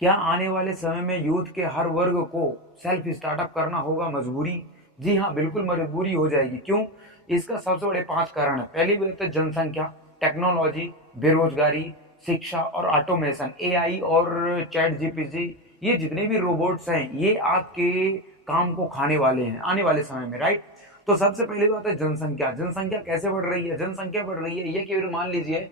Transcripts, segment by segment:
क्या आने वाले समय में यूथ के हर वर्ग को सेल्फ स्टार्टअप करना होगा मजबूरी? जी हाँ, बिल्कुल मजबूरी हो जाएगी। क्यों? इसका सबसे बड़े 5 कारण है। पहली बात है जनसंख्या, टेक्नोलॉजी, बेरोजगारी, शिक्षा और ऑटोमेशन, एआई और चैट जीपीटी। ये जितने भी रोबोट्स हैं ये आपके काम को खाने वाले हैं आने वाले समय में, राइट? तो सबसे पहली बात है जनसंख्या। जनसंख्या कैसे बढ़ रही है? जनसंख्या बढ़ रही है ये कि मान लीजिए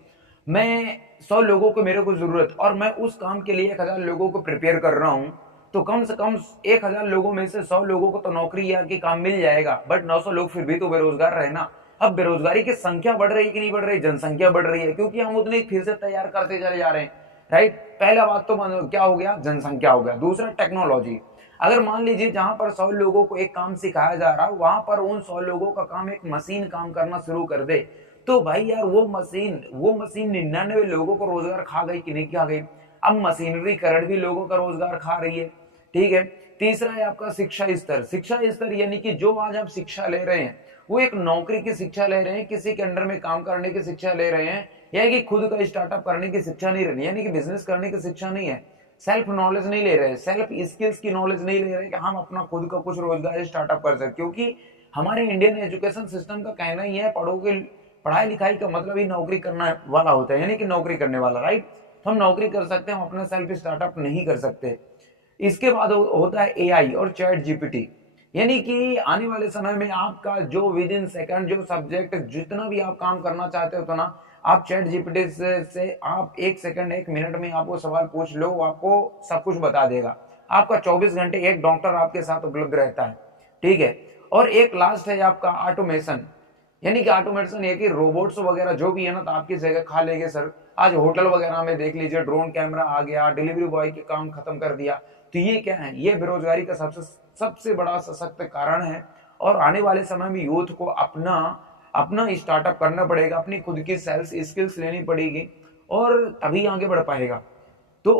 मैं 100 लोगों को मेरे को जरूरत और मैं उस काम के लिए 1000 लोगों को प्रिपेयर कर रहा हूं, तो कम से कम 1000 लोगों में से 100 लोगों को तो नौकरी या कि काम मिल जाएगा, बट 900 लोग फिर भी तो बेरोजगार रहे ना। अब बेरोजगारी की संख्या बढ़ रही है कि नहीं बढ़ रही? जनसंख्या बढ़ रही है, क्योंकि हम उतने फिर से तैयार करते चले जा रहे हैं, राइट? पहला बात तो क्या हो गया? जनसंख्या हो गया। दूसरा टेक्नोलॉजी। अगर मान लीजिए जहां पर 100 लोगों को एक काम सिखाया जा रहा है, वहां पर उन 100 लोगों का काम एक मशीन काम करना शुरू कर दे, तो भाई यार वो मशीन 99 लोगों को रोजगार खा गई कि नहीं खा गई? अब मशीनरीकरण भी लोगों का रोजगार खा रही है, ठीक है। तीसरा है आपका शिक्षा स्तर। शिक्षा स्तर यानी कि जो आज आप शिक्षा ले रहे हैं वो एक नौकरी की शिक्षा ले रहे हैं, किसी के अंडर में काम करने की शिक्षा ले रहे हैं, या कि खुद का स्टार्टअप करने की शिक्षा नहीं रही, यानी कि बिजनेस करने की शिक्षा नहीं है। सेल्फ नॉलेज नहीं ले रहे, सेल्फ स्किल्स की नॉलेज नहीं ले रहे कि हम अपना खुद का कुछ रोजगार स्टार्टअप कर सकते, क्योंकि हमारे इंडियन एजुकेशन सिस्टम का कहना ही है पढ़ोगे, पढ़ाई लिखाई का मतलब ही नौकरी करने वाला होता है, यानी कि नौकरी करने वाला, राइट? तो हम नौकरी कर सकते हैं, हम अपना सेल्फ स्टार्टअप नहीं कर सकते। इसके बाद होता है एआई और चैट जीपीटी, यानी कि आने वाले समय में आपका जो विद इन सेकंड जो सब्जेक्ट जितना भी आप काम करना चाहते हो तो ना, आप चैट जीपीटी से आप 1 सेकंड 1 मिनट में आपको सवाल पूछ लो, वो आपको सब कुछ बता देगा। आपका 24 घंटे एक डॉक्टर आपके साथ उपलब्ध रहता है, ठीक है। और एक लास्ट है आपका ऑटोमेशन, यानी कि ऑटोमेशन ये कि रोबोट्स वगैरह जो भी है ना, तो आपकी जगह खा लेंगे सर। आज होटल वगैरह में देख लीजिए ड्रोन कैमरा आ गया, डिलीवरी बॉय के काम खत्म कर दिया। तो ये क्या है? ये बेरोजगारी का सबसे सबसे बड़ा सशक्त कारण है। और आने वाले समय में यूथ को अपना अपना स्टार्टअप करना पड़ेगा, अपनी खुद की सेल्स स्किल्स लेनी पड़ेगी, और तभी आगे बढ़ पाएगा। तो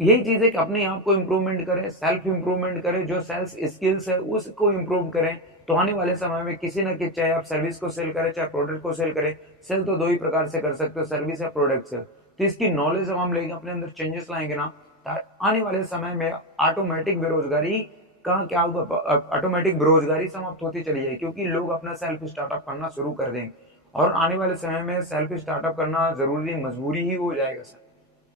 यही चीज है कि अपने आप को इंप्रूवमेंट करें, सेल्फ इंप्रूवमेंट करें, जो सेल्फ स्किल्स है उसको इंप्रूव करें। तो आने वाले समय में किसी ना किसी, चाहे आप सर्विस को सेल करें चाहे प्रोडक्ट को सेल करें, सेल तो दो ही प्रकार से कर सकते हो, सर्विस या प्रोडक्ट सेल। तो इसकी नॉलेज जब हम लेंगे, अपने अंदर चेंजेस लाएंगे ना, आने वाले समय में ऑटोमेटिक बेरोजगारी का क्या होगा? ऑटोमेटिक बेरोजगारी समाप्त होती चली जाएगी, क्योंकि लोग अपना सेल्फ स्टार्टअप करना शुरू कर देंगे। और आने वाले समय में सेल्फ स्टार्टअप करना जरूरी मजबूरी ही हो जाएगा सर।